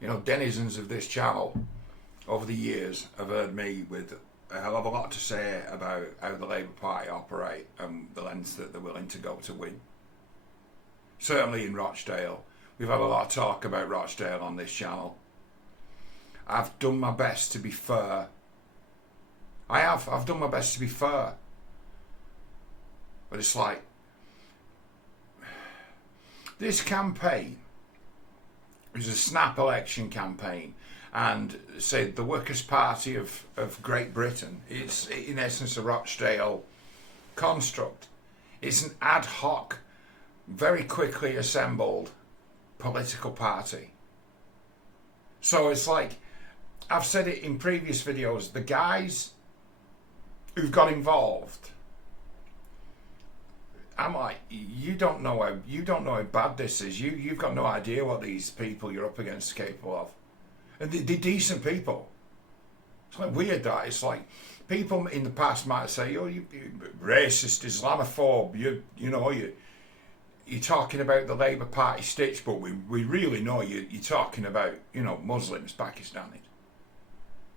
You know, denizens of this channel over the years have heard me with a hell of a lot to say about how the Labour Party operate and the lengths that they're willing to go to win. Certainly in Rochdale. We've had a lot of talk about Rochdale on this channel. I've done my best to be fair. I've done my best to be fair. But it's like, this campaign is a snap election campaign, and say the Workers' Party of Great Britain, it's in essence a Rochdale construct. It's an ad hoc, very quickly assembled political party. So it's like, I've said it in previous videos, the guys who've got involved, I'm like, you don't know how bad this is. You've got no idea what these people you're up against are capable of. And they're decent people. It's like weird that. It's like people in the past might say, oh, you racist, Islamophobe, you're talking about the Labour Party stitch, but we really know you're talking about, Muslims, Pakistanis.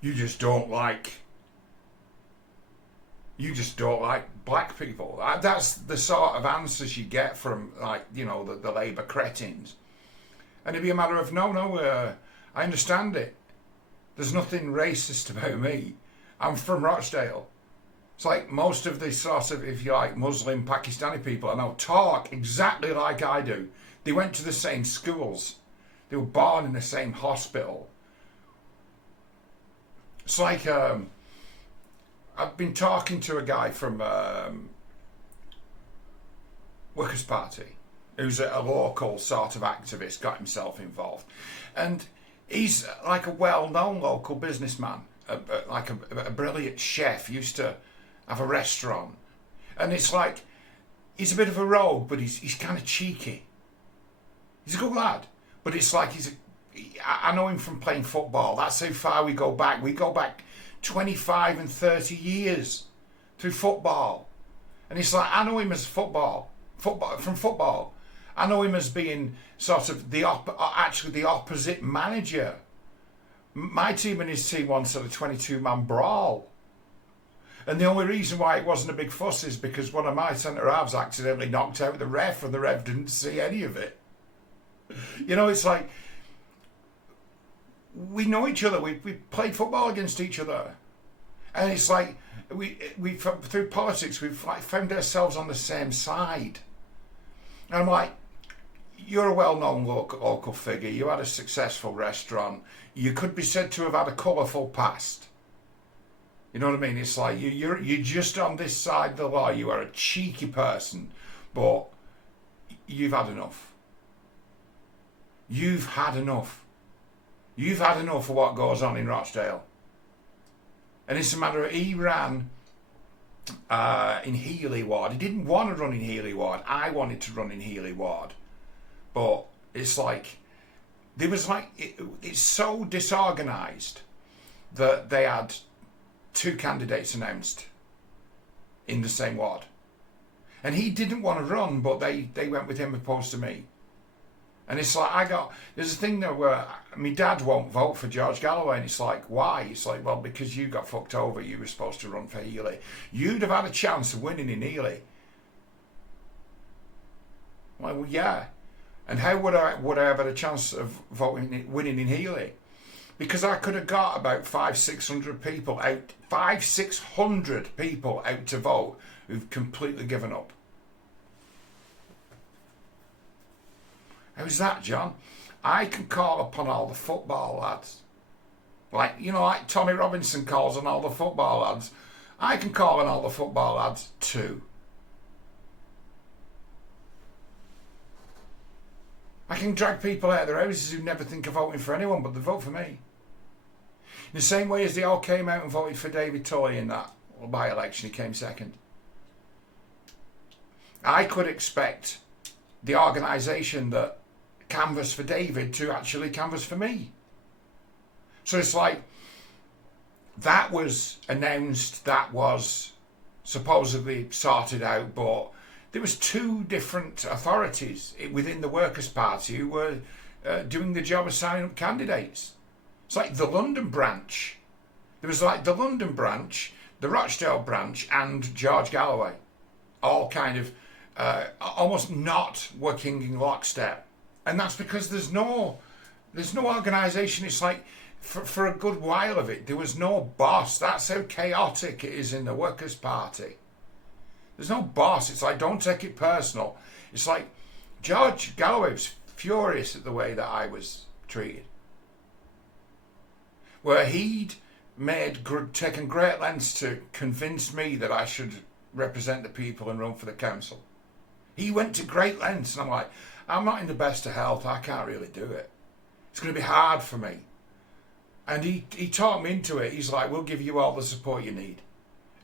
You just don't like black people. That's the sort of answers you get from, the Labour cretins. And it'd be a matter of, I understand it. There's nothing racist about me. I'm from Rochdale. It's like most of these sort of, if you like, Muslim Pakistani people I know talk exactly like I do. They went to the same schools. They were born in the same hospital. It's like, I've been talking to a guy from Workers' Party who's a local sort of activist, got himself involved. And he's like a well-known local businessman, like a brilliant chef, used to have a restaurant. And it's like, he's a bit of a rogue, but he's kind of cheeky. He's a good lad, but it's like I know him from playing football. That's how far we go back. We go back 25 and 30 years through football. And it's like, I know him as football. I know him as being sort of the opposite manager. My team and his team once had a 22-man brawl. And the only reason why it wasn't a big fuss is because one of my centre-halves accidentally knocked out the ref, and the ref didn't see any of it. It's like, we know each other. We played football against each other. And it's like, we through politics, we've like found ourselves on the same side. And I'm like, you're a well-known local figure. You had a successful restaurant. You could be said to have had a colourful past. You know what I mean? It's like, you're just on this side of the law. You are a cheeky person, but you've had enough. You've had enough. You've had enough of what goes on in Rochdale. And it's a matter of, he ran in Healy Ward. He didn't want to run in Healy Ward. I wanted to run in Healy Ward. But it's like, it's so disorganised that they had two candidates announced in the same ward. And he didn't want to run, but they went with him opposed to me. And it's like, there's a thing there where my dad won't vote for George Galloway, and it's like, why? It's like, well, because you got fucked over, you were supposed to run for Healy. You'd have had a chance of winning in Healy. I'm like, well, yeah. And how would I have had a chance of winning in Healy? Because I could have got about 500-600 people out, 500-600 people out to vote who've completely given up. How's that, John? I can call upon all the football lads. Like Tommy Robinson calls on all the football lads. I can call on all the football lads too. I can drag people out of their houses who never think of voting for anyone, but they vote for me. In the same way as they all came out and voted for David Toy in that by-election, he came second. I could expect the organisation that canvassed for David to actually canvass for me. So it's like, that was announced, that was supposedly sorted out, but there was two different authorities within the Workers' Party who were doing the job of signing up candidates. It's like the London branch. There was like the London branch, the Rochdale branch, and George Galloway, all kind of almost not working in lockstep. And that's because there's no organisation. It's like for a good while of it, there was no boss. That's how chaotic it is in the Workers' Party. There's no boss. It's like, don't take it personal. It's like George Galloway was furious at the way that I was treated, where he'd taken great lengths to convince me that I should represent the people and run for the council. He went to great lengths, and I'm like, I'm not in the best of health. I can't really do it. It's going to be hard for me. And he talked me into it. He's like, we'll give you all the support you need.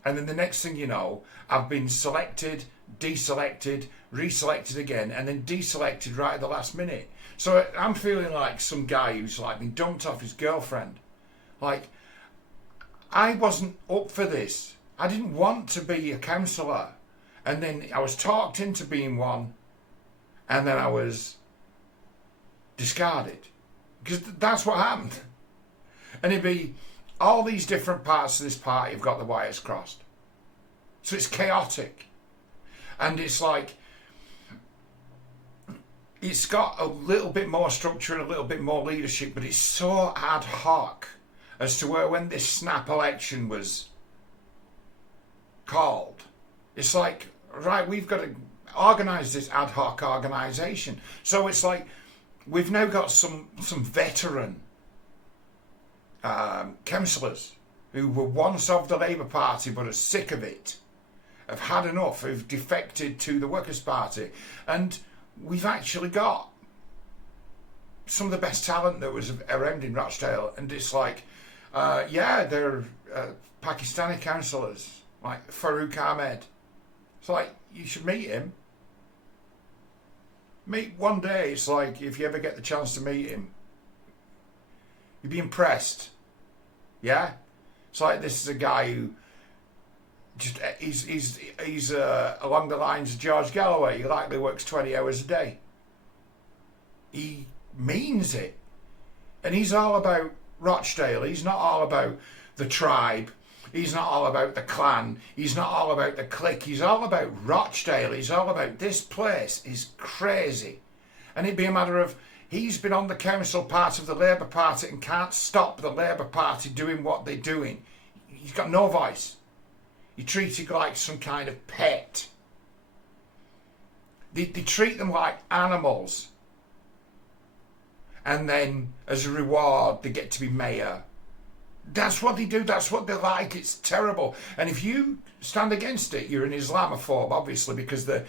And then the next thing you know, I've been selected, deselected, reselected again, and then deselected right at the last minute. So I'm feeling like some guy who's like been dumped off his girlfriend. Like, I wasn't up for this. I didn't want to be a councillor. And then I was talked into being one, and then I was discarded. Because that's what happened. And it'd be all these different parts of this party have got the wires crossed. So it's chaotic. And it's like, it's got a little bit more structure and a little bit more leadership, but it's so ad hoc as to where when this snap election was called, it's like, right, we've got to organise this ad hoc organisation. So it's like, we've now got some veteran councillors who were once of the Labour Party but are sick of it, have had enough, who've defected to the Workers' Party. And we've actually got some of the best talent that was around in Rochdale. And it's like, they're Pakistani councillors, like Farouk Ahmed. It's like, you should meet him. Meet one day. It's like, if you ever get the chance to meet him, you'd be impressed. Yeah? It's like, this is a guy who just, he's along the lines of George Galloway. He likely works 20 hours a day. He means it. And he's all about Rochdale. He's not all about the tribe. He's not all about the clan. He's not all about the clique. He's all about Rochdale. He's all about this place is crazy. And it'd be a matter of, he's been on the council part of the Labour Party and can't stop the Labour Party doing what they're doing. He's got no voice. You're treated like some kind of pet. They treat them like animals. And then, as a reward, they get to be mayor. That's what they do. That's what they like. It's terrible. And if you stand against it, you're an Islamophobe, obviously, because they're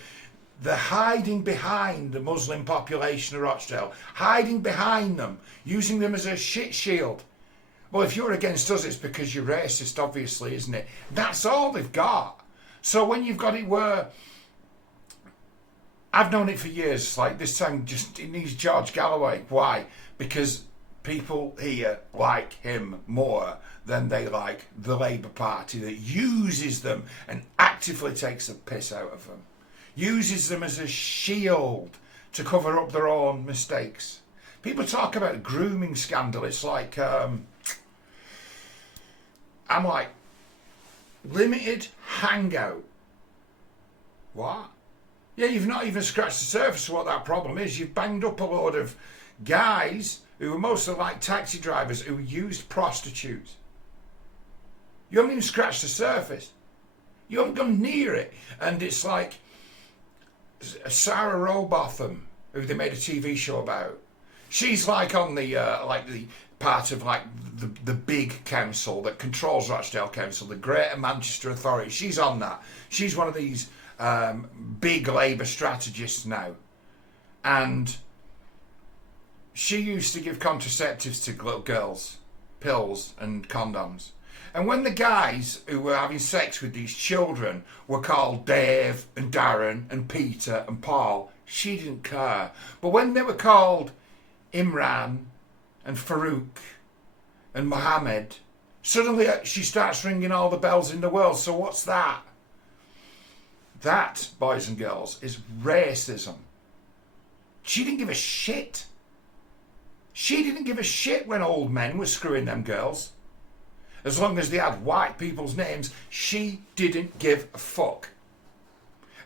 hiding behind the Muslim population of Rochdale, hiding behind them, using them as a shit shield. Well, if you're against us, it's because you're racist, obviously, isn't it? That's all they've got. So when you've got it where, I've known it for years, like this time, just it needs George Galloway. Why? Because people here like him more than they like the Labour Party that uses them and actively takes the piss out of them. Uses them as a shield to cover up their own mistakes. People talk about a grooming scandal. It's like, I'm like, limited hangout. What? Yeah, you've not even scratched the surface of what that problem is. You've banged up a load of guys who were mostly like taxi drivers who used prostitutes. You haven't even scratched the surface. You haven't gone near it. And it's like Sarah Robotham, who they made a TV show about. She's like on the the part of like the big council that controls Rochdale Council, the Greater Manchester Authority. She's on that. She's one of these big Labour strategists now. And she used to give contraceptives to little girls, pills and condoms. And when the guys who were having sex with these children were called Dave and Darren and Peter and Paul, she didn't care. But when they were called Imran and Farouk and Mohammed, suddenly she starts ringing all the bells in the world. So what's that? That, boys and girls, is racism. She didn't give a shit. She didn't give a shit when old men were screwing them girls. As long as they had white people's names, she didn't give a fuck.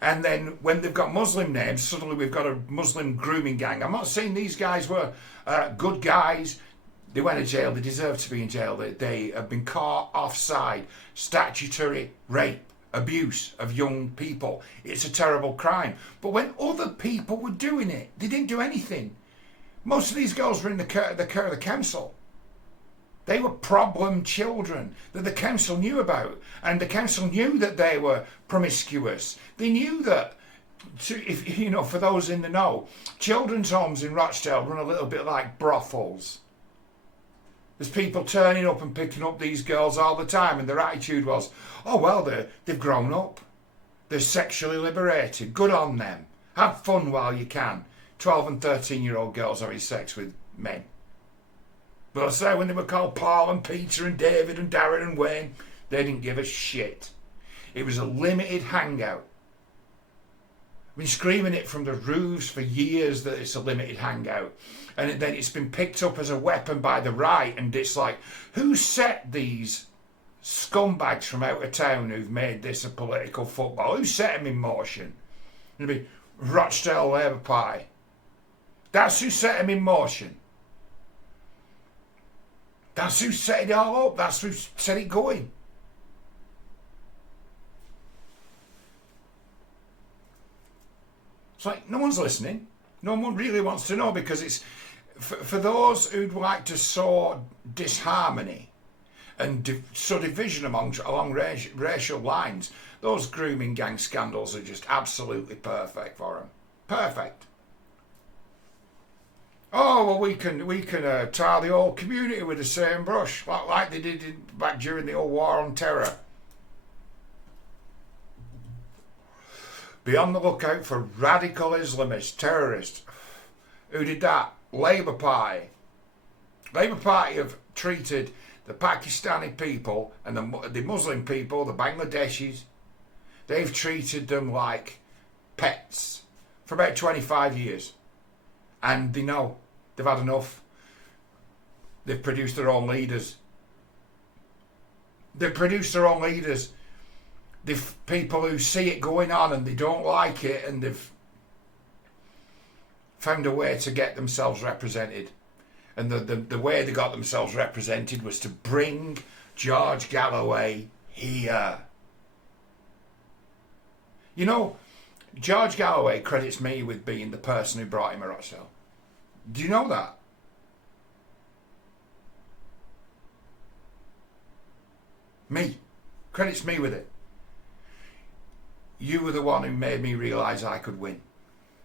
And then when they've got Muslim names, suddenly we've got a Muslim grooming gang. I'm not saying these guys were good guys. They went to jail. They deserve to be in jail. They have been caught offside. Statutory rape, abuse of young people. It's a terrible crime. But when other people were doing it, they didn't do anything. Most of these girls were in the care of the council. They were problem children that the council knew about, and the council knew that they were promiscuous. They knew that, if you know, for those in the know, children's homes in Rochdale run a little bit like brothels. There's people turning up and picking up these girls all the time, and their attitude was, oh well, they've grown up. They're sexually liberated. Good on them. Have fun while you can. 12 and 13-year-old girls having sex with men. But I say, when they were called Paul and Peter and David and Darren and Wayne, they didn't give a shit. It was a limited hangout. I've been screaming it from the roofs for years that it's a limited hangout. And then it's been picked up as a weapon by the right. And it's like, who set these scumbags from out of town who've made this a political football? Who set them in motion? It'd be Rochdale Labour Party. That's who set them in motion. That's who set it all up. That's who set it going. It's like no one's listening. No one really wants to know, because it's for those who'd like to sow disharmony and sow division along racial lines. Those grooming gang scandals are just absolutely perfect for them. Perfect. Oh, well, we can tar the whole community with the same brush, like they did back during the old war on terror. Be on the lookout for radical Islamist terrorists. Who did that? Labour Party. Labour Party have treated the Pakistani people and the Muslim people, the Bangladeshis, they've treated them like pets for about 25 years. And they know. They've had enough. They've produced their own leaders. They've produced their own leaders. They've people who see it going on and they don't like it, and they've found a way to get themselves represented. And the way they got themselves represented was to bring George Galloway here. You know, George Galloway credits me with being the person who brought him to Rochdale. Do you know that? Me. Credits me with it. You were the one who made me realise I could win.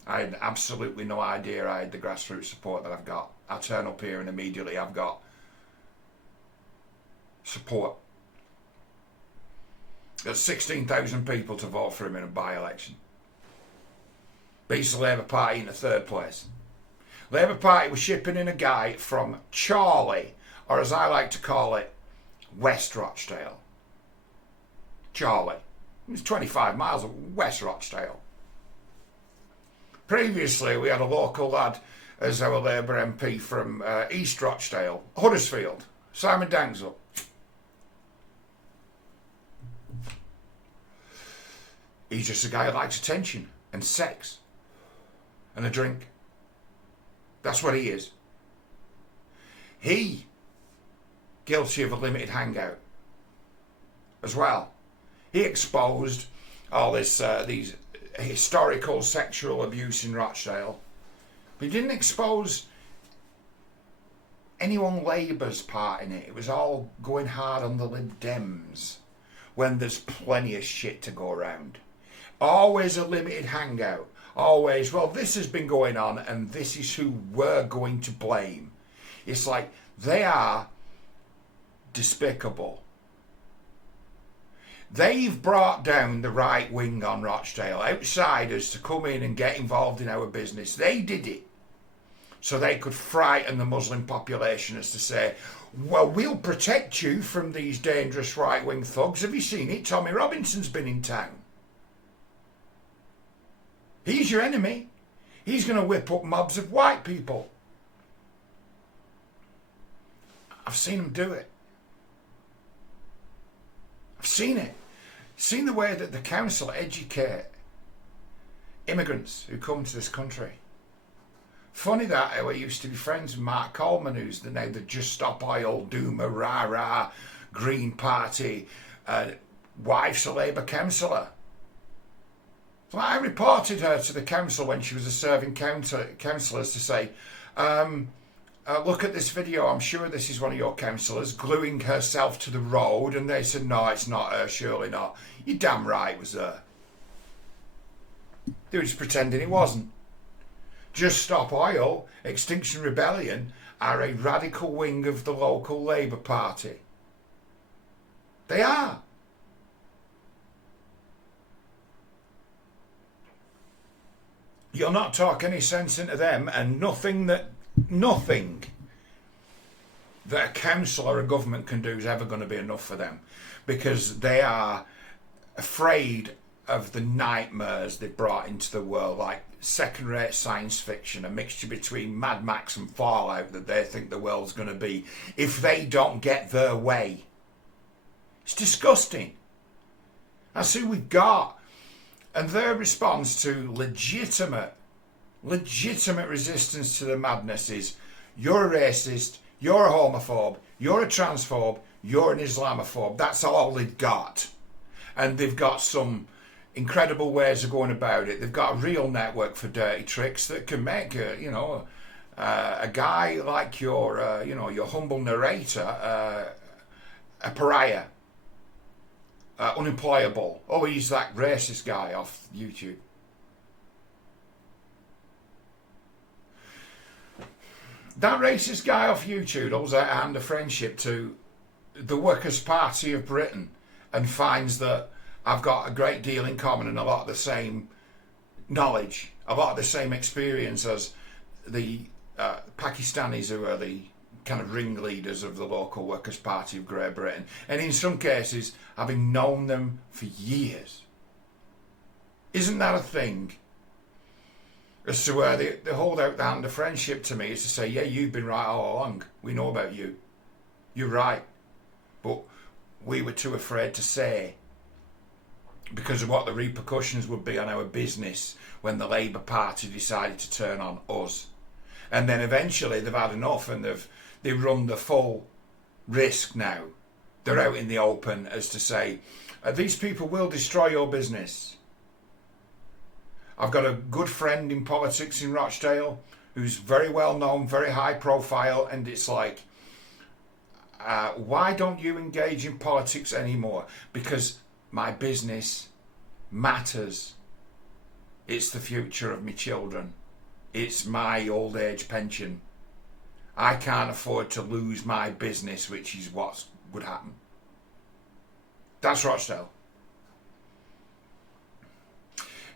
I had absolutely no idea I had the grassroots support that I've got. I turn up here and immediately I've got support. There's 16,000 people to vote for him in a by-election. Beats the Labour Party in the third place. Labour Party was shipping in a guy from Chorley, or as I like to call it, West Rochdale. Chorley. It's 25 miles of West Rochdale. Previously, we had a local lad as our Labour MP from East Rochdale, Huddersfield, Simon Dangsel. He's just a guy who likes attention and sex and a drink. That's what he is. He guilty of a limited hangout as well. He exposed all this these historical sexual abuse in Rochdale. But he didn't expose anyone Labour's part in it. It was all going hard on the Lib Dems when there's plenty of shit to go around. Always a limited hangout. Always, well, this has been going on and this is who we're going to blame. It's like they are despicable. They've brought down the right wing on Rochdale, outsiders to come in and get involved in our business. They did it so they could frighten the Muslim population as to say, well, we'll protect you from these dangerous right-wing thugs. Have you seen it? Tommy Robinson's been in town. He's your enemy. He's going to whip up mobs of white people. I've seen them do it. I've seen it. Seen the way that the council educate immigrants who come to this country. Funny that how I used to be friends with Mark Coleman, who's the name that Just Stop Oil, Doomer, Rah Rah, Green Party, wife's a Labour councillor. So I reported her to the council when she was a serving councillor to say, look at this video, I'm sure this is one of your councillors, gluing herself to the road. And they said, no, it's not her, surely not. You're damn right it was her. They were just pretending it wasn't. Just Stop Oil, Extinction Rebellion are a radical wing of the local Labour Party. They are. You'll not talk any sense into them, and nothing that a council or a government can do is ever going to be enough for them, because they are afraid of the nightmares they brought into the world, like second-rate science fiction, a mixture between Mad Max and Fallout that they think the world's going to be if they don't get their way. It's disgusting. That's who we've got. And their response to legitimate resistance to the madness is, you're a racist, you're a homophobe, you're a transphobe, you're an Islamophobe. That's all they've got. And they've got some incredible ways of going about it. They've got a real network for dirty tricks that can make a guy like your humble narrator a pariah, unemployable. Oh, he's that racist guy off YouTube. That racist guy off YouTube owes a hand of friendship to the Workers' Party of Britain and finds that I've got a great deal in common and a lot of the same knowledge, a lot of the same experience as the Pakistanis who are the kind of ringleaders of the local Workers' Party of Great Britain. And in some cases, having known them for years. Isn't that a thing? As to where they hold out the hand of friendship to me is to say, yeah, you've been right all along. We know about you. You're right. But we were too afraid to say, because of what the repercussions would be on our business when the Labour Party decided to turn on us. And then eventually they've had enough and they run the full risk now. They're out in the open as to say, these people will destroy your business. I've got a good friend in politics in Rochdale who's very well known, very high profile, and it's like, why don't you engage in politics anymore? Because my business matters. It's the future of my children. It's my old age pension. I can't afford to lose my business, which is what would happen. That's Rochdale.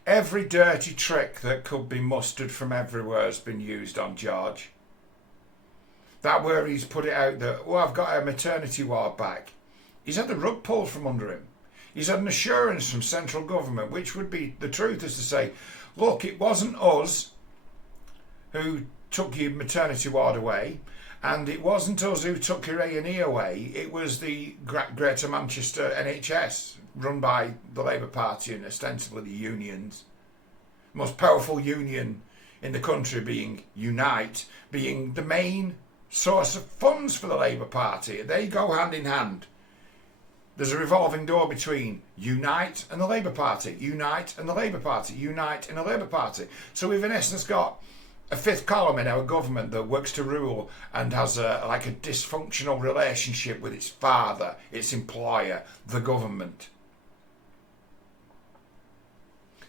Every dirty trick that could be mustered from everywhere has been used on George. That where he's put it out that, oh, I've got a maternity ward back. He's had the rug pulled from under him. He's had an assurance from central government, which would be the truth, is to say, look, it wasn't us who took your maternity ward away, and it wasn't us who took your A&E away. It was the Greater Manchester NHS, run by the Labour Party and ostensibly the unions. Most powerful union in the country being Unite, being the main source of funds for the Labour Party. They go hand in hand. There's a revolving door between Unite and the Labour Party, Unite and the Labour Party, Unite and the Labour Party. So we've in essence got a fifth column in our government that works to rule and has a dysfunctional relationship with its father, its employer, the government.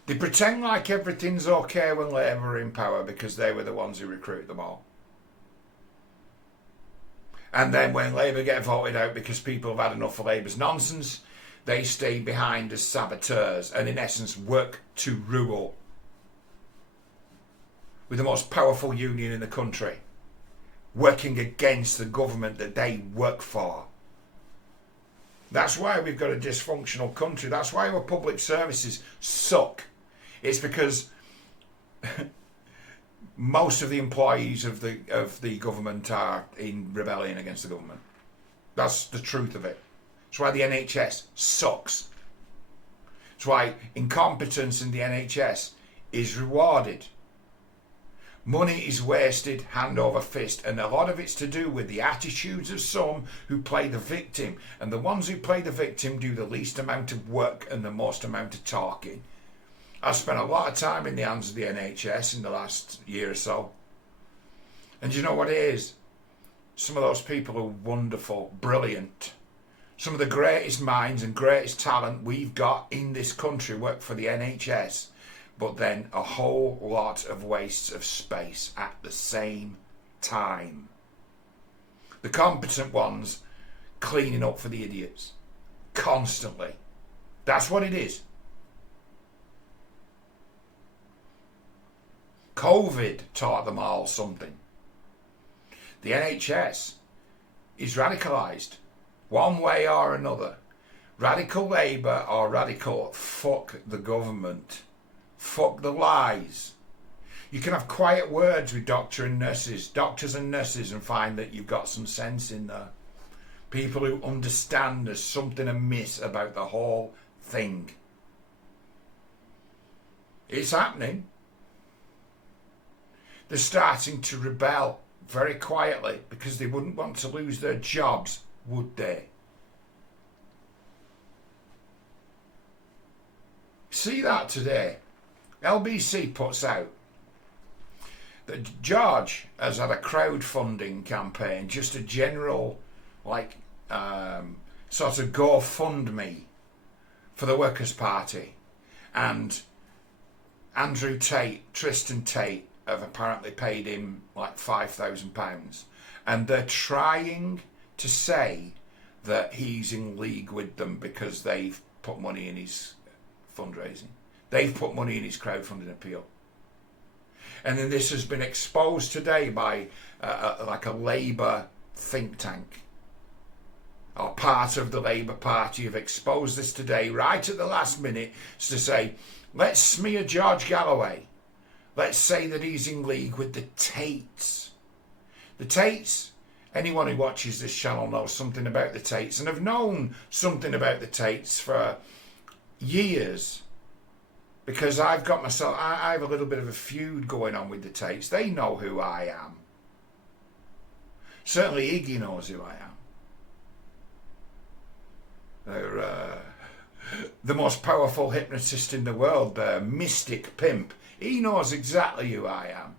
They pretend like everything's okay when Labour are in power because they were the ones who recruited them all. And then when Labour get voted out because people have had enough of Labour's nonsense, they stay behind as saboteurs and in essence work to rule with the most powerful union in the country, working against the government that they work for. That's why we've got a dysfunctional country. That's why our public services suck. It's because most of the employees of the government are in rebellion against the government. That's the truth of it. That's why the NHS sucks. That's why incompetence in the NHS is rewarded. Money is wasted hand over fist, and a lot of it's to do with the attitudes of some who play the victim, and the ones who play the victim do the least amount of work and the most amount of talking. I've spent a lot of time in the hands of the NHS in the last year or so, and you know what it is? Some of those people are wonderful, brilliant. Some of the greatest minds and greatest talent we've got in this country work for the NHS. But then a whole lot of wastes of space at the same time. The competent ones cleaning up for the idiots. Constantly. That's what it is. COVID taught them all something. The NHS is radicalised. One way or another. Radical Labour or radical fuck the government. Fuck the lies. You can have quiet words with doctors and nurses, and find that you've got some sense in there. People who understand there's something amiss about the whole thing. It's happening. They're starting to rebel very quietly because they wouldn't want to lose their jobs, would they? See that today. LBC puts out that George has had a crowdfunding campaign, just a general sort of GoFundMe for the Workers' Party, and Andrew Tate, Tristan Tate, have apparently paid him like £5,000, and they're trying to say that he's in league with them because they've put money in his fundraising. They've put money in his crowdfunding appeal. And then this has been exposed today by a Labour think tank, or part of the Labour Party have exposed this today, right at the last minute, to say, let's smear George Galloway. Let's say that he's in league with the Tates. The Tates, anyone who watches this channel knows something about the Tates, and have known something about the Tates for years. Because I have a little bit of a feud going on with the Tates. They know who I am. Certainly Iggy knows who I am. They're the most powerful hypnotist in the world, the mystic pimp. He knows exactly who I am.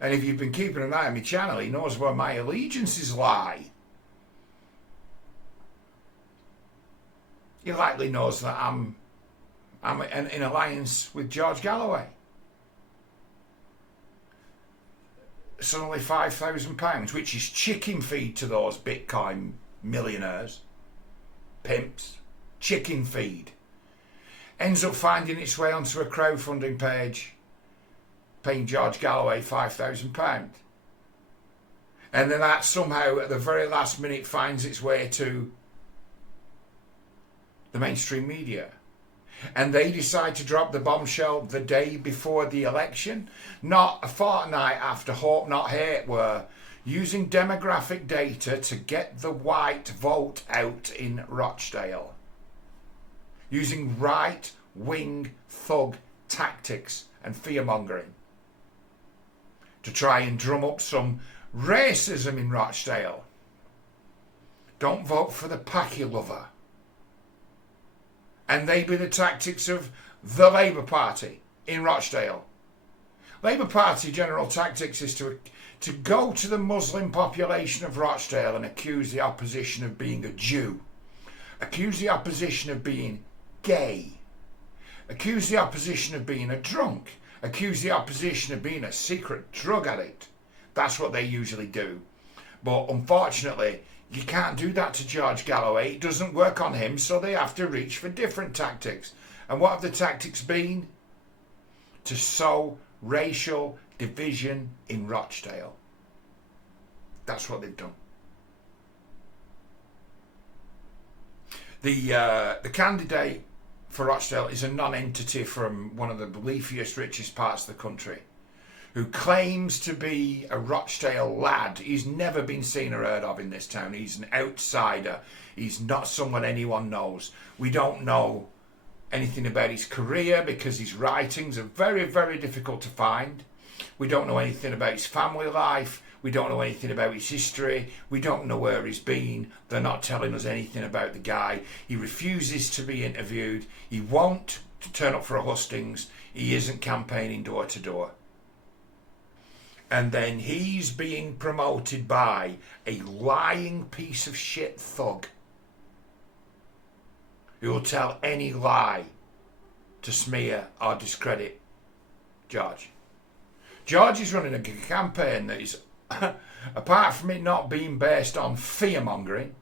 And if you've been keeping an eye on my channel, he knows where my allegiances lie. He likely knows that I'm in alliance with George Galloway. It's only £5,000, which is chicken feed to those Bitcoin millionaires, pimps. Chicken feed. Ends up finding its way onto a crowdfunding page, paying George Galloway £5,000. And then that somehow at the very last minute finds its way to the mainstream media. And they decide to drop the bombshell the day before the election, not a fortnight after Hope Not Hate were using demographic data to get the white vote out in Rochdale. Using right-wing thug tactics and fear-mongering to try and drum up some racism in Rochdale. Don't vote for the packy lover. And they be the tactics of the Labour Party in Rochdale. Labour Party general tactics is to go to the Muslim population of Rochdale and accuse the opposition of being a Jew. Accuse the opposition of being gay. Accuse the opposition of being a drunk. Accuse the opposition of being a secret drug addict. That's what they usually do. But unfortunately, you can't do that to George Galloway. It doesn't work on him, so they have to reach for different tactics. And what have the tactics been? To sow racial division in Rochdale. That's what they've done. The candidate for Rochdale is a non-entity from one of the leafiest, richest parts of the country, who claims to be a Rochdale lad. He's never been seen or heard of in this town. He's an outsider. He's not someone anyone knows. We don't know anything about his career because his writings are very, very difficult to find. We don't know anything about his family life. We don't know anything about his history. We don't know where he's been. They're not telling us anything about the guy. He refuses to be interviewed. He won't turn up for a hustings. He isn't campaigning door to door. And then he's being promoted by a lying piece of shit thug who will tell any lie to smear or discredit George. George is running a campaign that is, apart from it not being based on fear-mongering,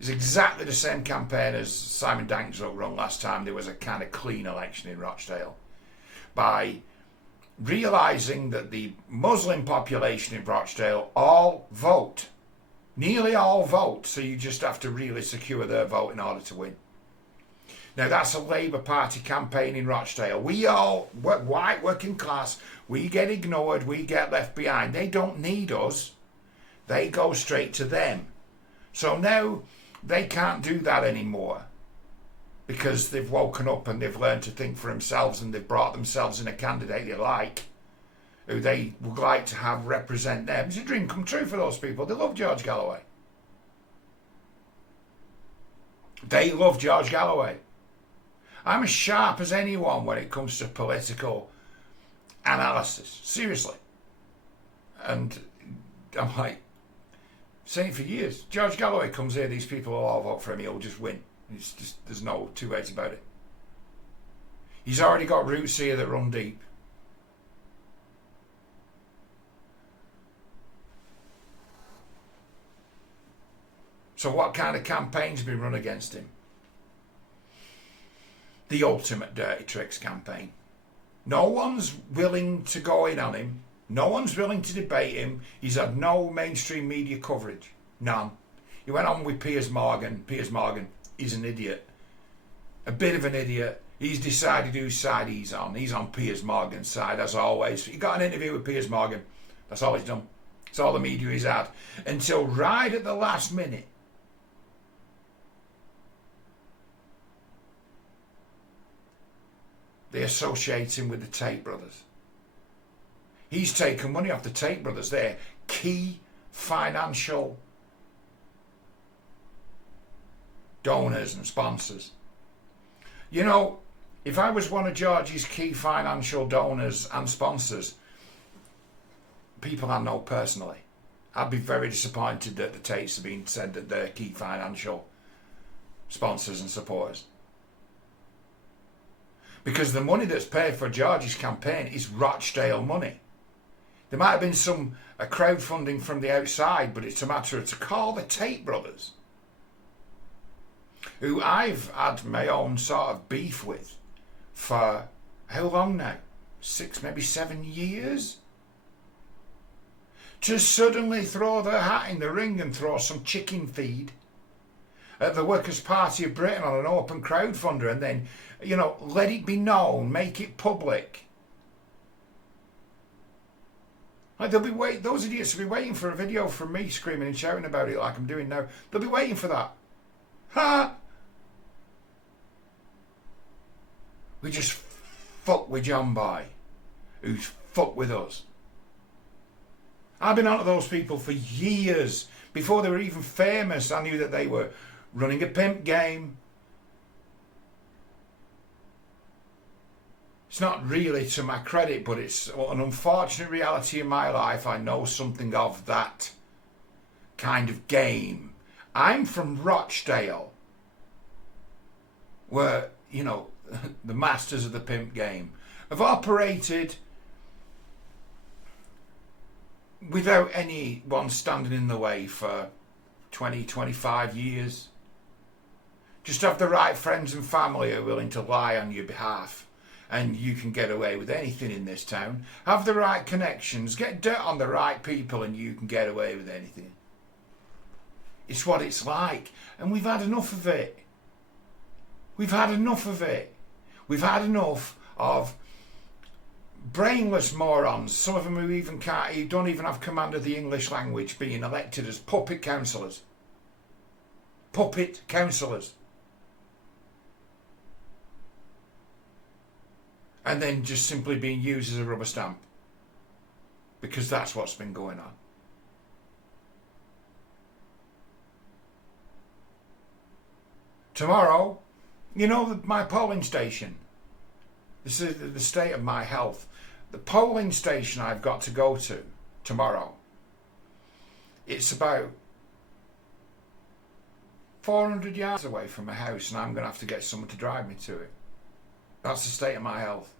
is exactly the same campaign as Simon Dankzuk run last time there was a kind of clean election in Rochdale, by realising that the Muslim population in Rochdale all vote. Nearly all vote, so you just have to really secure their vote in order to win. Now that's a Labour Party campaign in Rochdale. We all, white working class, we get ignored, we get left behind. They don't need us. They go straight to them. So now they can't do that anymore because they've woken up and they've learned to think for themselves and they've brought themselves in a candidate they like, who they would like to have represent them. It's a dream come true for those people. They love George Galloway. They love George Galloway. I'm as sharp as anyone when it comes to political analysis. Seriously. And I'm like, saying for years, George Galloway comes here, these people will all vote for him, he'll just win. It's just, there's no two ways about it. He's already got roots here that run deep. So what kind of campaign's been run against him? The ultimate dirty tricks campaign. No one's willing to go in on him. No one's willing to debate him. He's had no mainstream media coverage. None. He went on with Piers Morgan. Piers Morgan is an idiot. A bit of an idiot. He's decided whose side he's on. He's on Piers Morgan's side, as always. He got an interview with Piers Morgan. That's all he's done. That's all the media he's had. Until right at the last minute, they associate him with the Tate brothers. He's taken money off the Tate brothers. They're key financial donors and sponsors. You know, if I was one of George's key financial donors and sponsors, people I know personally, I'd be very disappointed that the Tates have been said that they're key financial sponsors and supporters. Because the money that's paid for George's campaign is Rochdale money. There might have been a crowdfunding from the outside, but it's a matter of to call the Tate brothers, who I've had my own sort of beef with for how long now? 6, maybe 7 years? To suddenly throw their hat in the ring and throw some chicken feed at the Workers' Party of Britain on an open crowdfunder and then, you know, let it be known, make it public. Like those idiots will be waiting for a video from me screaming and shouting about it like I'm doing now. They'll be waiting for that. Ha! We just fuck with John Boy, who's fucked with us. I've been onto those people for years. Before they were even famous, I knew that they were running a pimp game. It's not really to my credit, but it's an unfortunate reality in my life. I know something of that kind of game. I'm from Rochdale, where, you know, the masters of the pimp game have operated without anyone standing in the way for 20, 25 years. Just have the right friends and family who are willing to lie on your behalf, and you can get away with anything in this town. Have the right connections, get dirt on the right people, and you can get away with anything. It's what it's like, and we've had enough of it. We've had enough of it. We've had enough of brainless morons, some of them who don't even have command of the English language, being elected as puppet councillors. Puppet councillors. And then just simply being used as a rubber stamp. Because that's what's been going on. Tomorrow, my polling station. This is the state of my health. The polling station I've got to go to tomorrow. It's about 400 yards away from my house, and I'm going to have to get someone to drive me to it. That's the state of my health.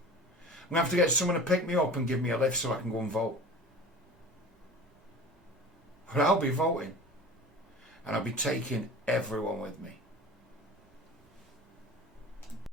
I'm going to have to get someone to pick me up and give me a lift so I can go and vote. But I'll be voting. And I'll be taking everyone with me.